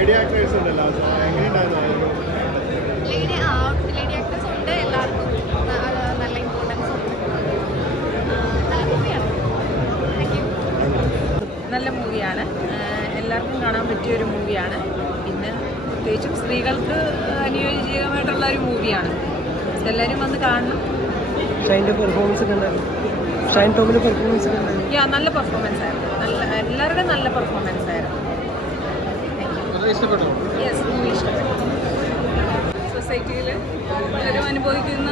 Lady actors ഉണ്ടല്ലോ, എങ്ങനെയുണ്ടായിരുന്നു? Lady actors ഉണ്ട്, എല്ലാവർക്കും നല്ല ഇമ്പോർട്ടൻസ് ഉണ്ട്. നല്ല മൂവിയാണ്. നല്ല മൂവിയാണ്, എല്ലാവർക്കും കാണാൻ പറ്റിയൊരു മൂവിയാണ്. പിന്നെ പ്രത്യേകിച്ചും സ്ത്രീകൾക്ക് അനുയോജ്യമായിട്ടുള്ള ഒരു മൂവിയാണ്. എല്ലാവരും വന്ന് കാണണം. ഷൈൻ്റെ പെർഫോമൻസ് ഒക്കെ ഉണ്ടായിരുന്നു. ഷൈൻ ടോമിൻ്റെ പെർഫോമൻസ് ഒക്കെ ഉണ്ടായിരുന്നു. നല്ല പെർഫോമൻസ് ആയിരുന്നു. എല്ലാവരുടെയും നല്ല പെർഫോമൻസ് ആയിരുന്നു. യെസ്, മൂവി ഇഷ്ടപ്പെട്ടു. സൊസൈറ്റിയിൽ പലരും അനുഭവിക്കുന്ന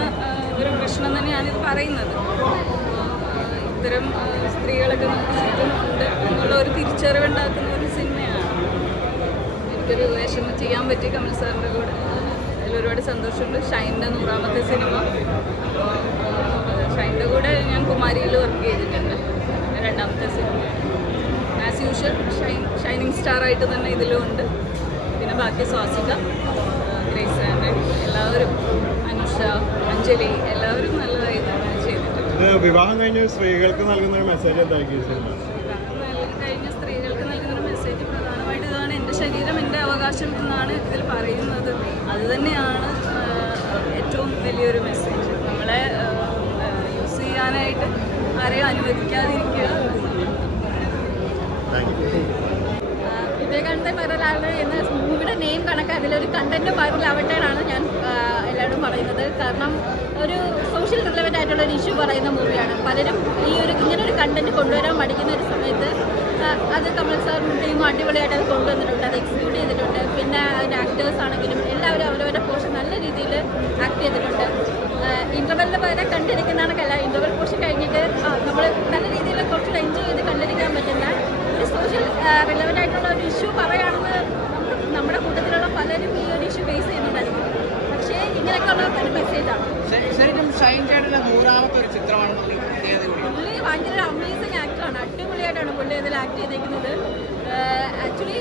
ഒരു പ്രശ്നം തന്നെയാണിത് പറയുന്നത്. ഇത്തരം സ്ത്രീകളൊക്കെ നമുക്ക് ചുറ്റുമുണ്ട് എന്നുള്ള ഒരു തിരിച്ചറിവുണ്ടാക്കുന്ന ഒരു സിനിമയാണ്. എനിക്കൊരു വേഷം ചെയ്യാൻ പറ്റി കമൽ സാറിൻ്റെ കൂടെ. അതിലൊരുപാട് സന്തോഷമുണ്ട്. ഷൈൻ്റെ 100ാമത്തെ സിനിമ. ഷൈൻ്റെ കൂടെ ഞാൻ കുമാരിയിൽ വർക്ക് ചെയ്തിട്ടുണ്ട്. 2ാമത്തെ സിനിമ. ആസ് യൂഷ്വൽ ഷൈനിങ് സ്റ്റാർ ആയിട്ട് തന്നെ ഇതിലും ഉണ്ട്. പിന്നെ ബാക്കി സ്വാസിക, ഗ്രേസ് ആൻഡ് എല്ലാവരും, അനുഷ, അഞ്ജലി എല്ലാവരും നല്ലതായി ചെയ്തിട്ടുണ്ട്. വിവാഹം കഴിഞ്ഞ സ്ത്രീകൾക്ക് നൽകുന്ന ഒരു മെസ്സേജ് എന്തായിരിക്കും? വിവാഹം കഴിഞ്ഞ സ്ത്രീകൾക്ക് നൽകുന്ന മെസ്സേജ് പ്രധാനമായിട്ട് ഇതാണ്: എൻ്റെ ശരീരം എൻ്റെ അവകാശം എന്നാണ് ഇതിൽ പറയുന്നത്. അതുതന്നെയാണ് ഏറ്റവും വലിയൊരു മെസ്സേജ്. നമ്മളെ യൂസ് ചെയ്യാനായിട്ട് ആരെയും അനുവദിക്കാതിരിക്കുക. വിവേകാനന്ദൻ വൈറലാകട്ടെ എന്ന മൂവിയുടെ നെയിം കണക്ക് അതിലൊരു കണ്ടന്റ് വൈറലാവട്ടെ എന്നാണ് ഞാൻ എല്ലാവരും പറയുന്നത്. കാരണം ഒരു സോഷ്യൽ റിലവൻ്റ് ആയിട്ടുള്ള ഒരു ഇഷ്യൂ പറയുന്ന മൂവിയാണ്. പലരും ഇങ്ങനൊരു കണ്ടന്റ് കൊണ്ടുവരാൻ മടിക്കുന്ന ഒരു സമയത്ത് അത് കമൽ സാറും ടീമും അടിപൊളിയായിട്ട് അത് കൊണ്ടുവന്നിട്ടുണ്ട്, അത് എക്സിക്യൂട്ട് ചെയ്തിട്ടുണ്ട്. പിന്നെ അതിൻ്റെ ആക്ടേഴ്സ് ആണെങ്കിലും എല്ലാവരും അവരവരുടെ പോർഷൻ നല്ല രീതിയിൽ ആക്ട് ചെയ്തിട്ടുണ്ട്. ഇൻ്റർവെല്ലിൽ വരെ കണ്ടിരിക്കുന്നതാണല്ല, ഇൻ്റർവെൽ പോർഷൻ കഴിഞ്ഞിട്ട് നമ്മൾ നല്ല രീതിയിൽ കുറച്ചുകൂടെ എൻജോയ് ചെയ്ത് കണ്ടിരിക്കാൻ പറ്റുന്ന ഒരു സോഷ്യൽ റിലവൻ്റ് ആയിട്ടുള്ള ഒരു ഇഷ്യൂ പറയുകയാണെന്ന് നമ്മുടെ കൂട്ടത്തിലുള്ള പലരും ഈ ഒരു ഇഷ്യൂ ഫേസ് ചെയ്യുന്നുണ്ടായിരുന്നു. പക്ഷേ ഇങ്ങനെയൊക്കെയുള്ള ഒരു മെസ്സേജാണ്. പുള്ളി ഭയങ്കര അമേസിങ് ആക്ടറാണ്. അടിപൊളിയായിട്ടാണ് പുള്ളി അതിൽ ആക്ട് ചെയ്തിരിക്കുന്നത്. ആക്ച്വലി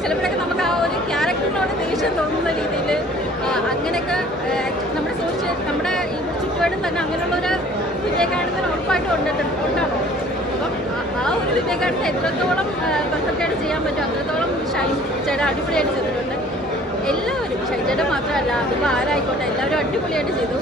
ചിലപ്പോഴൊക്കെ നമുക്ക് ആ ഒരു ക്യാരക്ടറിനോട് ദേഷ്യം തോന്നുന്ന രീതിയിൽ അങ്ങനെയൊക്കെ നമ്മുടെ ഈ ചുറ്റുപാടും തന്നെ അങ്ങനെയുള്ളൊരു വിവേകാനന്ദൻ ഉറപ്പായിട്ടും ഉണ്ടാവും. അപ്പം ആ ഒരു വിവേകാനന്ദൻ എത്രത്തോളം പെർഫെക്റ്റായിട്ട് ചെയ്യാൻ പറ്റും അത്രത്തോളം ഷൈൻ ചേട്ടൻ അടിപൊളിയായിട്ട് ചെയ്തിട്ടുണ്ട്. എല്ലാവരും, ഷൈൻ ചേട്ടൻ മാത്രമല്ല, അതിപ്പോൾ ആരായിക്കോട്ടെ, എല്ലാവരും അടിപൊളിയായിട്ട് ചെയ്തു.